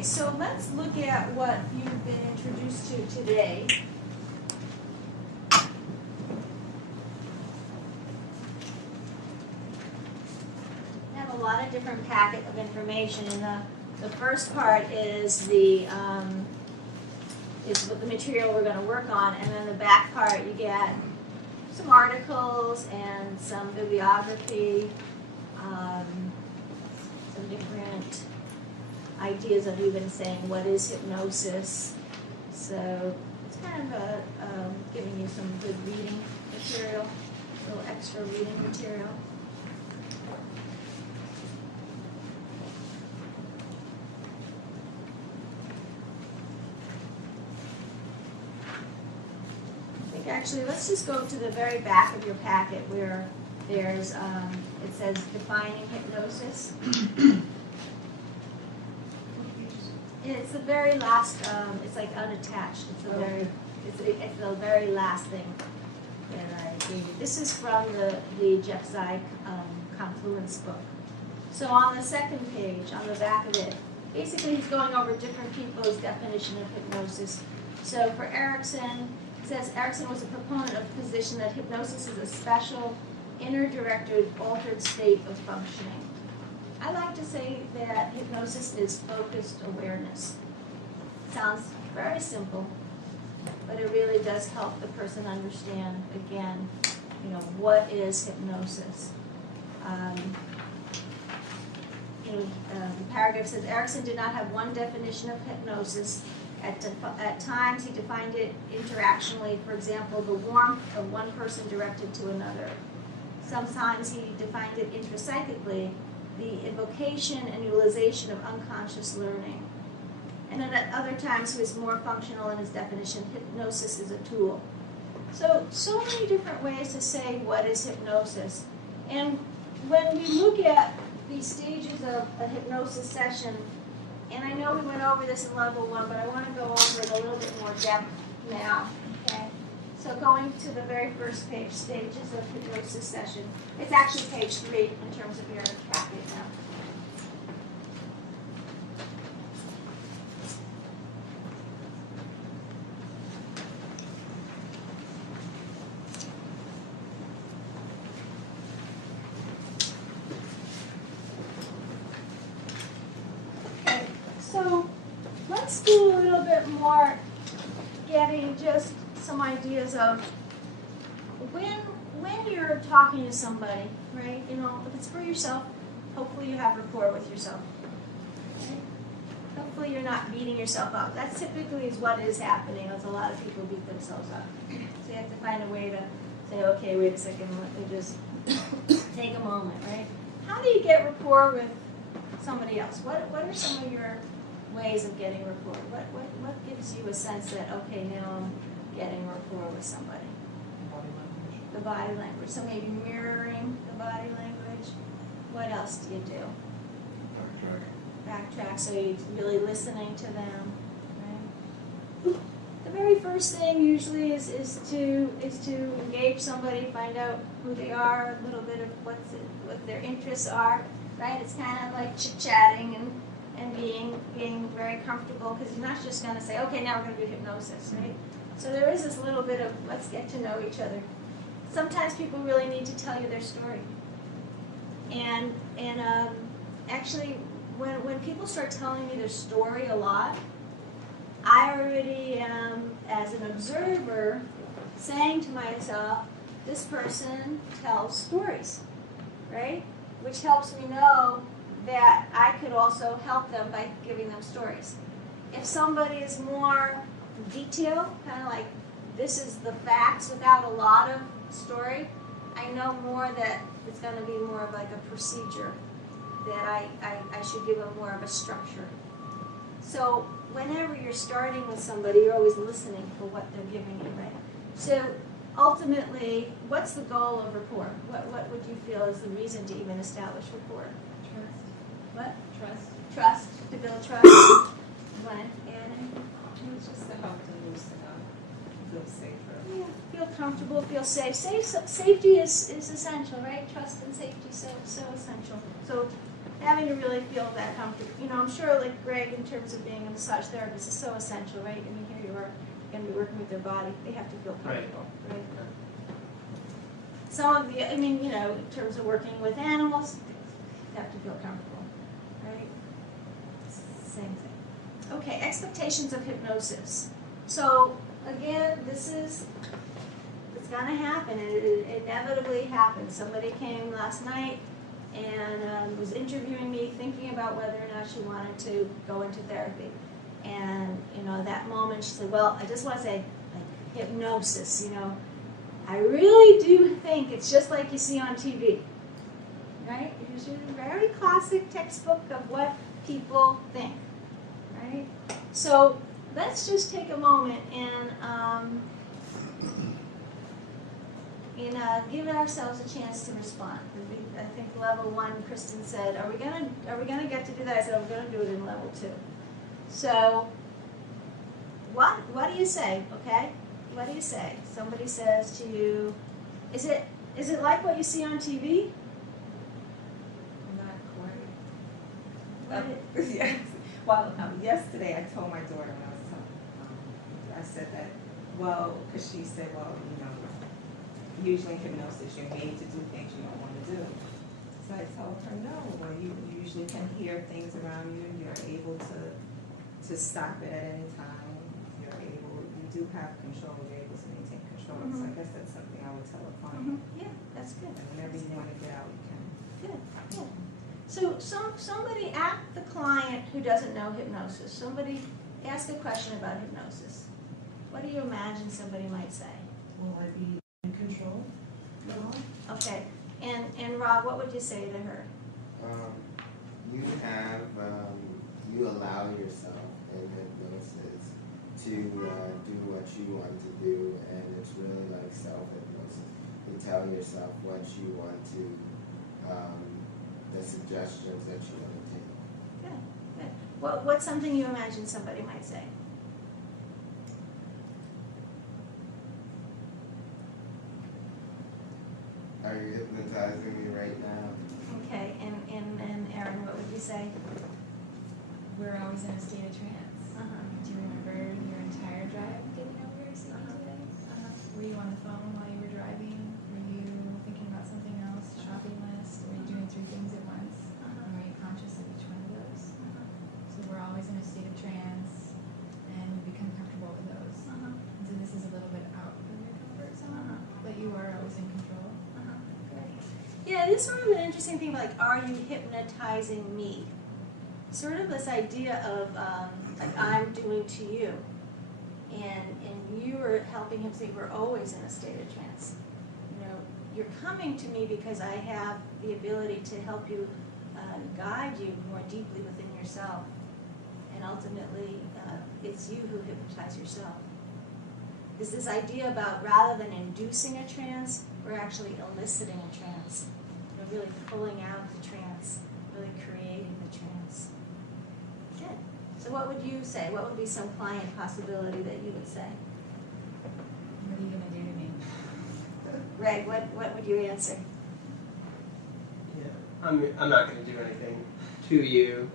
Okay, so let's look at what you've been introduced to today. We have a lot of different packet of information, and the first part is what the material we're going to work on, and then the back part you get some articles and some bibliography, some different ideas of even saying what is hypnosis. So it's kind of giving you some good reading material, a little extra reading material. Actually, let's just go to the very back of your packet where there's, it says defining hypnosis. It's the very last, it's like unattached. It's the very last thing that I gave you. This is from the Jeff Zeig Confluence book. So on the second page, on the back of it, basically he's going over different people's definition of hypnosis. So for Erickson, says Erickson was a proponent of the position that hypnosis is a special, inner-directed, altered state of functioning. I like to say that hypnosis is focused awareness. Sounds very simple, but it really does help the person understand, again, what is hypnosis. The paragraph says, Erickson did not have one definition of hypnosis. At times, he defined it interactionally, for example, the warmth of one person directed to another. Sometimes he defined it intrapsychically, the evocation and utilization of unconscious learning. And then at other times, he was more functional in his definition, hypnosis is a tool. So many different ways to say what is hypnosis. And when we look at the stages of a hypnosis session, and I know we went over this in level 1, but I want to go over it a little bit more depth now, okay? So going to the very first page, stages of hypnosis session. It's actually page 3 in terms of your packet now. So let's do a little bit more getting just some ideas of when you're talking to somebody, right? If it's for yourself, hopefully you have rapport with yourself. Right? Hopefully you're not beating yourself up. That typically is what is happening. There's a lot of people beat themselves up. So you have to find a way to say, okay, wait a second, let me just take a moment, right? How do you get rapport with somebody else? What are some of your ways of getting rapport? What gives you a sense that, okay, now I'm getting rapport with somebody? Body language. The body language. So maybe mirroring the body language. What else do you do? Backtrack. So you're really listening to them, right? The very first thing usually is to engage somebody, find out who they are, a little bit of what their interests are, right? It's kind of like chit-chatting and being very comfortable, because you're not just going to say, okay, now we're going to do hypnosis, right? So there is this little bit of let's get to know each other. Sometimes people really need to tell you their story. And actually, when people start telling me their story a lot, I already am, as an observer, saying to myself, this person tells stories, right? Which helps me know that I could also help them by giving them stories. If somebody is more detailed, kind of like this is the facts without a lot of story, I know more that it's going to be more of like a procedure, that I should give them more of a structure. So whenever you're starting with somebody, you're always listening for what they're giving you, right? So ultimately, what's the goal of rapport? What would you feel is the reason to even establish rapport? Trust. What? Trust. Trust, to build trust. You want to add anything? It's just to help to loosen up, feel safer. Yeah, feel comfortable, feel safe. Safety is essential, right? Trust and safety so essential. So having to really feel that comfortable. You know, I'm sure like Greg, in terms of being a massage therapist, is so essential, right? I mean, here you are going to be working with their body. They have to feel comfortable, right? Some of the, I mean, you know, in terms of working with animals, they have to feel comfortable, right? Same thing. Okay, expectations of hypnosis. So again, it's going to happen. It inevitably happens. Somebody came last night and was interviewing me, thinking about whether or not she wanted to go into therapy. And, you know, that moment she said, well, I just want to say, like, hypnosis, you know, I really do think it's just like you see on TV, right? It's a very classic textbook of what people think, right? So let's just take a moment and give ourselves a chance to respond. I think level 1, Kristen said, are we gonna get to do that? I said, we're gonna do it in level 2. So what do you say? Okay, what do you say? Somebody says to you, is it like what you see on TV? Not quite. Yes. Well, yesterday I told my daughter when I was telling, I said that, well, because she said, well, you know, usually in hypnosis you're made to do things you don't want to do. So I told her, no, well, you usually can hear things around you, you're able to stop it at any time, you do have control, you're able to maintain control. So I guess that's something I would tell a client. Yeah, that's good. And whenever you want to get out, you can. Good. So somebody, at the client who doesn't know hypnosis, somebody ask a question about hypnosis. What do you imagine somebody might say? Will I be in control? No. Okay. And Rob, what would you say to her? You allow yourself in hypnosis to do what you want to do, and it's really like self-hypnosis. You tell yourself what you want to, the suggestions that you want to take. Good. What's something you imagine somebody might say? Are you hypnotizing me right now? Okay, and Erin, what would you say? We're always in a state of trance. Do you remember your entire drive getting over City today? Were you on the phone while you were driving? Were you thinking about something else, shopping list? Were you doing 3 things at once? And were you conscious of each one of those? So we're always in a state of trance, and we become comfortable with those. And so this is a little bit out of your comfort zone, but you are always in control. Yeah, it is sort of an interesting thing, like, are you hypnotizing me? Sort of this idea of, like, I'm doing to you. And you are helping him say, we're always in a state of trance. You know, you're coming to me because I have the ability to help you guide you more deeply within yourself. And ultimately, it's you who hypnotize yourself. There's this idea about, rather than inducing a trance, we're actually eliciting a trance. You know, really pulling out the trance, really creating the trance. Good. So what would you say? What would be some client possibility that you would say? What are you going to do to me? Greg, what would you answer? Yeah, I'm not going to do anything to you.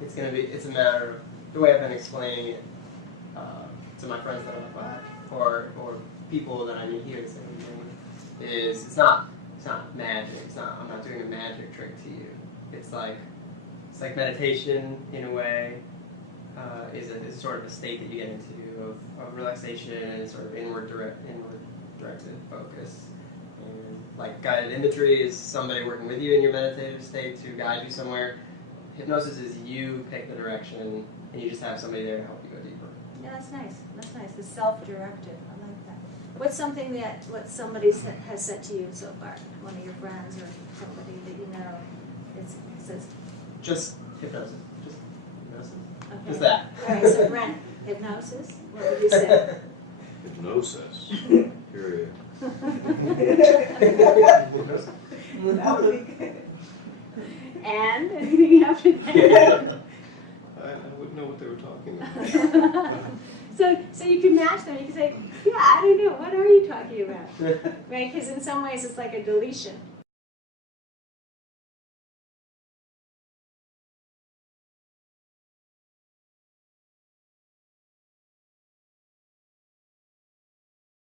It's a matter of the way I've been explaining it to my friends that I live by, or people that I meet here the same thing, is it's not magic. I'm not doing a magic trick to you. It's like meditation in a way. Is sort of a state that you get into of relaxation and sort of inward directed focus. And like guided imagery is somebody working with you in your meditative state to guide you somewhere. Hypnosis is you pick the direction and you just have somebody there to help you go deeper. Yeah, that's nice. That's nice. The self-directed. I like that. What's something what somebody has said to you so far? One of your friends or somebody that you know? It says. Just hypnosis. Just hypnosis. Okay. Just that. All right. So Brent, hypnosis. What would you say? Hypnosis. Period. That would be good. And anything after that? I wouldn't know what they were talking about. So you can match them. You can say, yeah, I don't know. What are you talking about? Right? Because in some ways it's like a deletion.